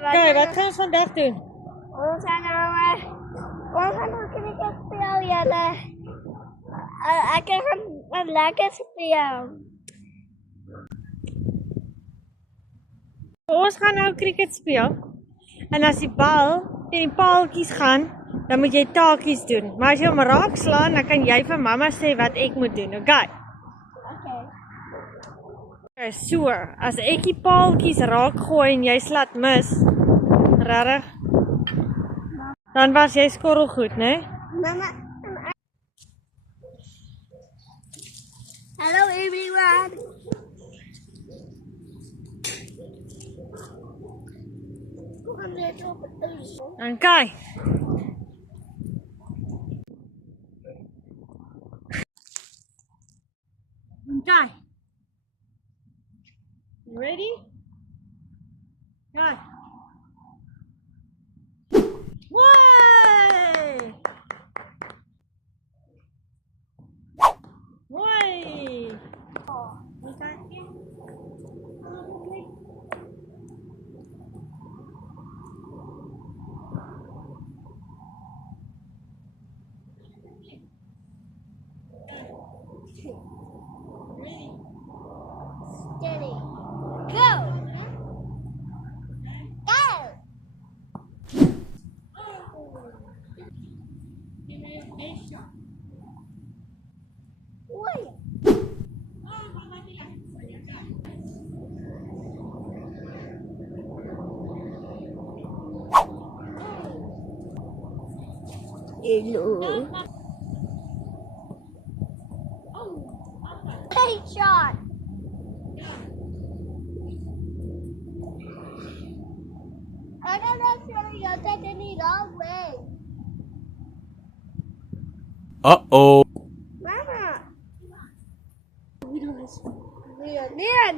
Kijk, wat gaan we vandaag doen? We gaan nog cricket spelen, Jelle. Ik heb een lekker spelen. Ons gaan nou cricket speel. En as die bal teen die paaltjies gaan, dan moet jy taakies doen. Maar as jy hom raak slaan, dan kan jy vir mamma sê wat ek moet doen, okay? Okay, so, as ek die paaltjies raak gooi en jy slaat mis, regtig? Dan was jy skorrelgoed, né? Mama. Hello everyone. Okay. Okay. You ready? Go. Way! Way! Steady. Go. Go. Wait. Hello. Great shot. I don't know if you're taking it wrong way. Uh-oh. Mama.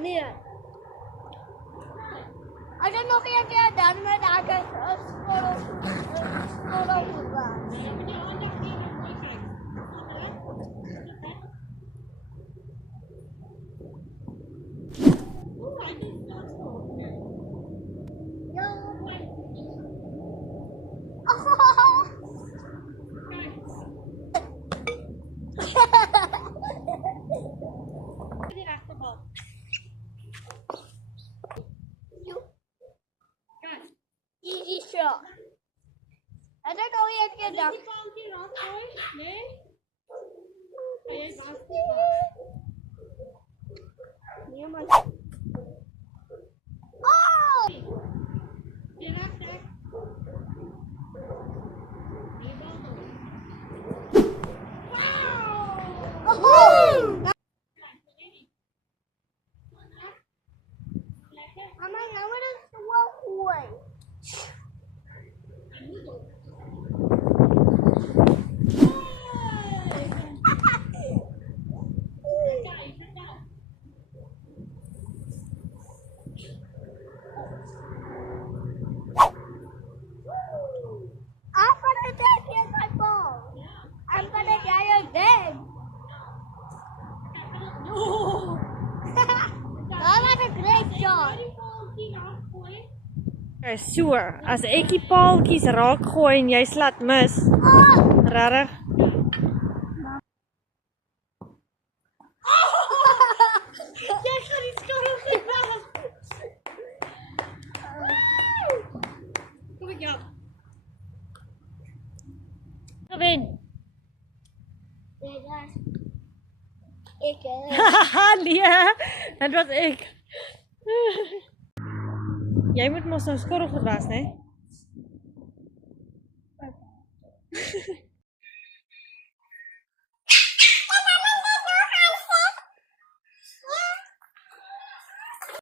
Near. I don't know if you're done with that. Easy shot. I don't know if you're done. Oh! I'm gonna take my ball. I'm gonna get your bed. That was a great shot. Okay, so, as ek die paaltjies raak gooi en jy slaat mis, regtig? Jy gaan die skorrelgoed weg. Kom ek jou. Gewen. Haha, nee, dit was ek. Jy moet mos nou skorrelgoed was, né?